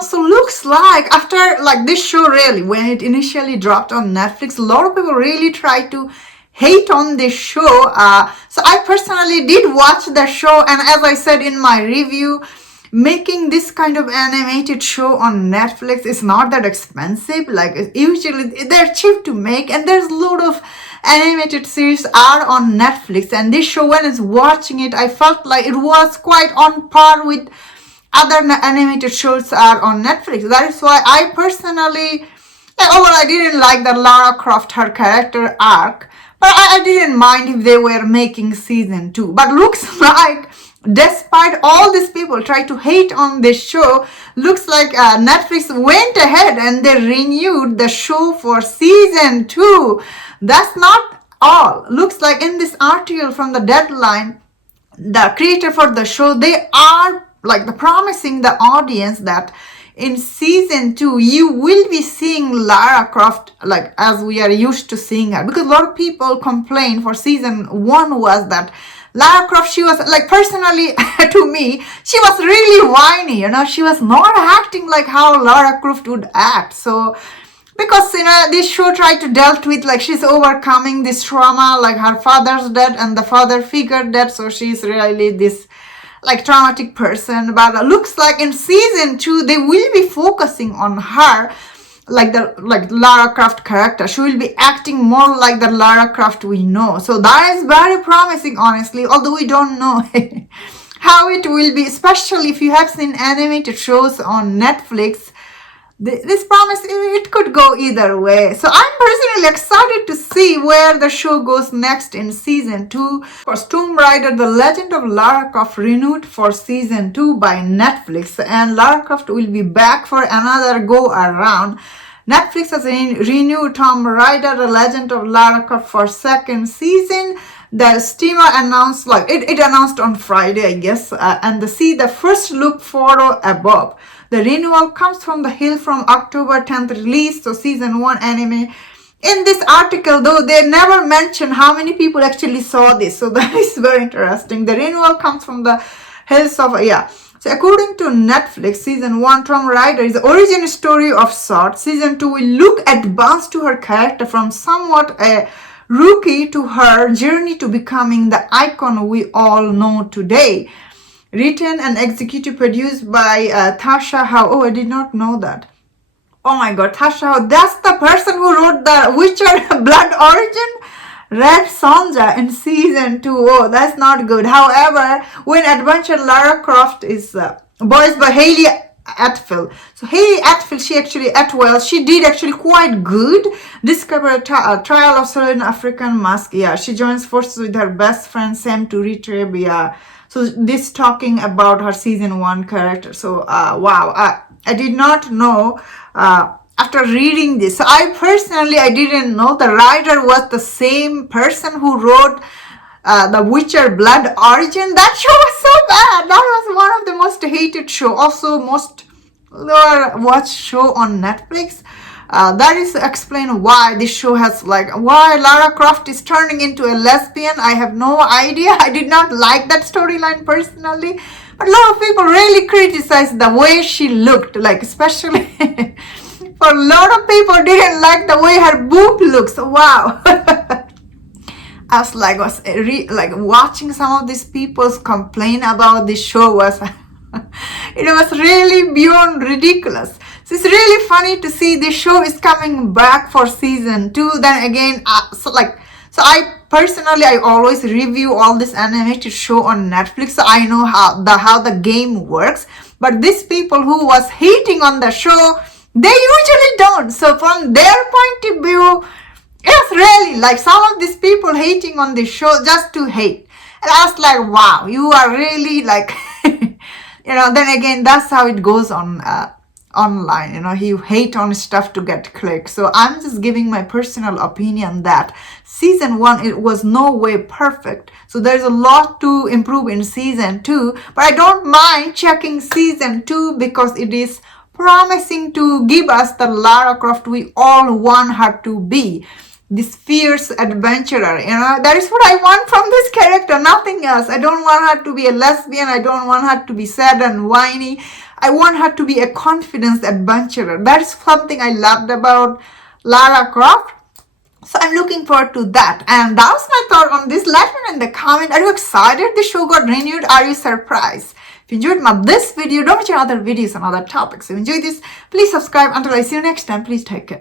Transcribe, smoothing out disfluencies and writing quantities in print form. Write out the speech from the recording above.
So looks like after like this show really, when it initially dropped on Netflix, a lot of people really tried to hate on this show. So I personally did watch the show, and as I said in my review, making this kind of animated show on Netflix is not that expensive. Like usually they're cheap to make, and there's a lot of animated series are on Netflix, and this show, when I was watching it, I felt like it was quite on par with other animated shows are on Netflix. That is why I personally, like, overall, I didn't like the Lara Croft, her character arc, but I didn't mind if they were making season 2. But looks like, despite all these people try to hate on this show, looks like Netflix went ahead and they renewed the show for season 2. That's not all. Looks like in this article from the Deadline, the creator for the show, they are like promising the audience that in season 2 you will be seeing Lara Croft like as we are used to seeing her, because a lot of people complained for season 1 was that Lara Croft, she was like, personally to me, she was really whiny, she was not acting like how Lara Croft would act. So because this show tried to dealt with like she's overcoming this trauma, like her father's death and the father figure death, so she's really this like traumatic person. But it looks like in season 2 they will be focusing on her, like the Lara Croft character. She will be acting more like the Lara Croft we know. So that is very promising, honestly, although we don't know how it will be, especially if you have seen animated shows on Netflix. This promise, it could go either way. So I'm personally excited to see where the show goes next in season 2. Of course, Tomb Raider, The Legend of Lara Croft renewed for season 2 by Netflix, and Lara Croft will be back for another go around. Netflix has renewed Tomb Raider, The Legend of Lara Croft for second season. The steamer announced, like it announced on Friday, I guess, and see the first look photo above. The renewal comes from the Hill from October 10th release, so season 1 anime. In this article, though, they never mention how many people actually saw this, so that is very interesting. The renewal comes from the Hills of, So according to Netflix, season 1 Tomb Raider is the origin story of sorts. Season 2 will look advanced to her character, from somewhat a rookie to her journey to becoming the icon we all know today. Written and executive produced by Tasha Howe. Oh, I did not know that. Oh my god, Tasha Howe. That's the person who wrote The Witcher Blood Origin? Red Sonja in season 2. Oh, that's not good. However, when Adventure Lara Croft is voiced by Hayley Atwell. So Hayley Atwell, she did actually quite good. Discover a trial of Southern African Mask. Yeah, she joins forces with her best friend Sam to retrieve. Yeah. So this talking about her season 1 character. So wow, I did not know after reading this. So I didn't know the writer was the same person who wrote The Witcher Blood Origin. That show was so bad. That was one of the most hated show. Also most watched show on Netflix. That is to explain why this show has why Lara Croft is turning into a lesbian. I have no idea. I did not like that storyline personally, but a lot of people really criticized the way she looked, especially for a lot of people didn't like the way her boob looks. Wow. I was watching some of these people's complain about this show was it was really beyond ridiculous. So it's really funny to see this show is coming back for season 2. Then again, so I personally, I always review all this animated show on Netflix, so I know how the game works. But these people who was hating on the show, they usually don't. So from their point of view, it's really some of these people hating on this show just to hate. And I was like, wow, you are really then again, that's how it goes on online. You hate on stuff to get clicks. So I'm just giving my personal opinion that season 1, it was no way perfect. So there's a lot to improve in season 2. But I don't mind checking season 2 because it is promising to give us the Lara Croft we all want her to be. This fierce adventurer, that is what I want from this character, nothing else. I don't want her to be a lesbian. I don't want her to be sad and whiny. I want her to be a confidence adventurer. That's something I loved about Lara Croft. So I'm looking forward to that. And that was my thought on this. Let me know in the comment. Are you excited the show got renewed? Are you surprised? If you enjoyed this video, don't watch other videos on other topics. If you enjoyed this, please subscribe. Until I see you next time, please take care.